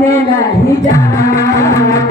नाही जाणार.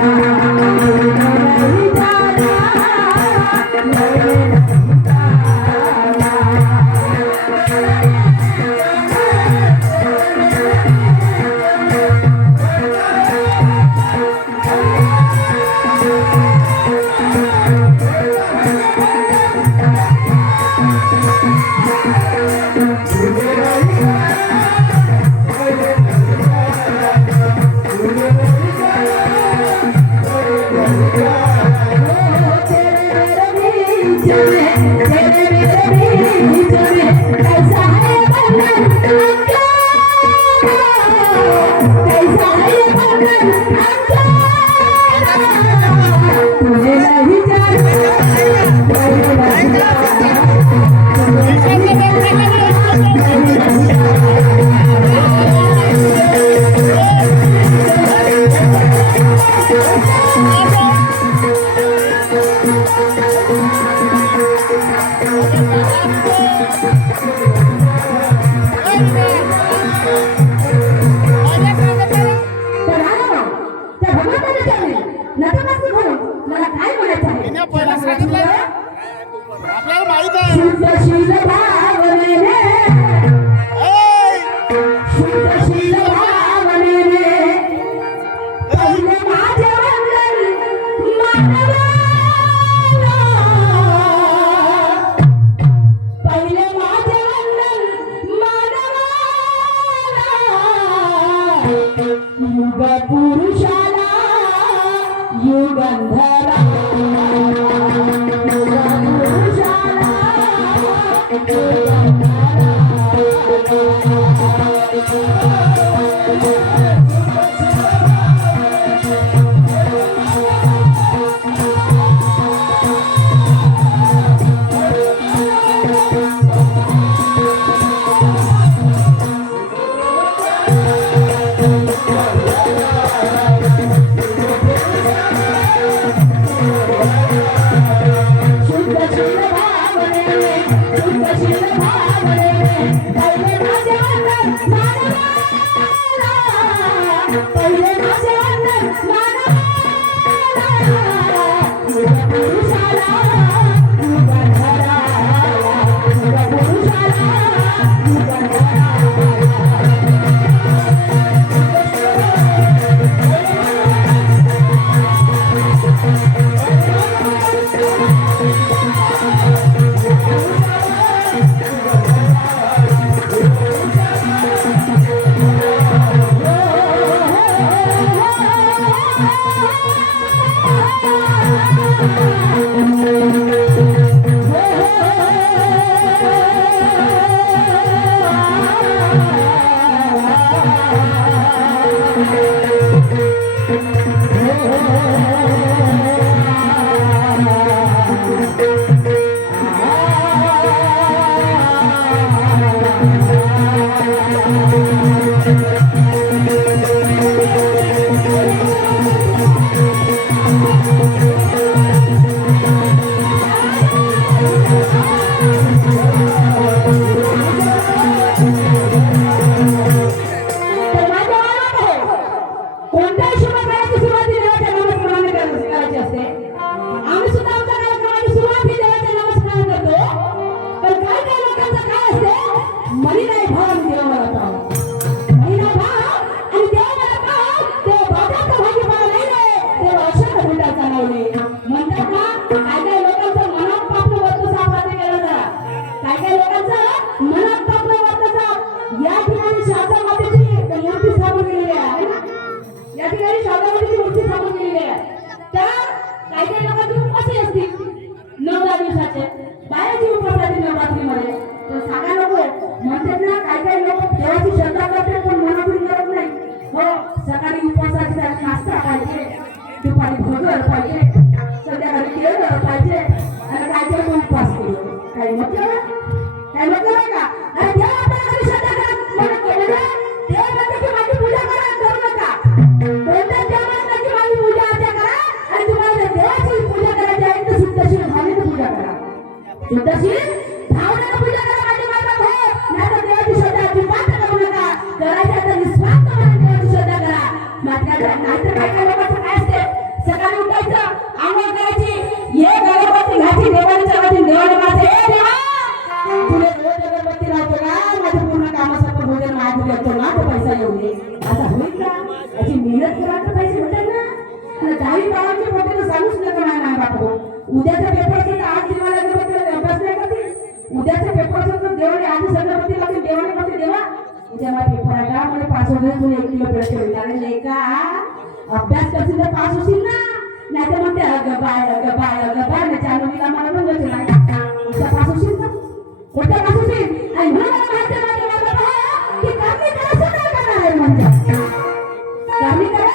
ಯುಗ ಪುರುಷನ ಯುಗಂಧರ ಯುಗ ಪುರುಷನ Bye. कोणत्या Então, सगळ्या मुली एकटीला परत ठेवली कारण लेका अभ्यास करशील तर पास होशील ना नाही तर मग ते अगं बाय अगं बाय अगं बाय ना चार मुलीला मला पण गरज नाही पास होशील ना कोणत्या पास होशील आणि म्हणून माहिती आहे की कमी करायचं नाही करणार म्हणजे कमी करा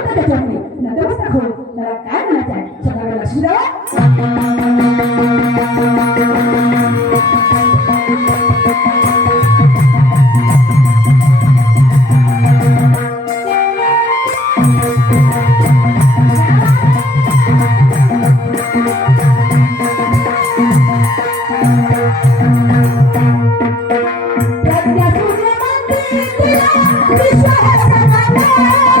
Thank you.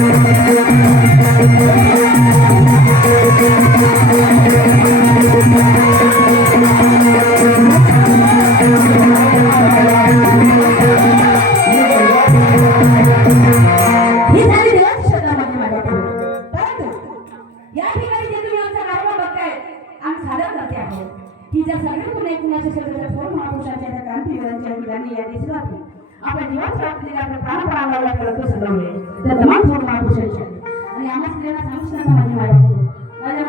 की जर सगळे गुन्हे कुणाच्या शरीराच्या फोन महापुरुषांच्या त्या क्रांतीवीरांच्या मुलांनी या देशात आपली आपण जीवन सापलेले आपले प्राण प्राणाला कळतो सगळवले त्या तमाम फोन महापुरुषांच्या. आणि आम्हा सांगू शकता माझी माय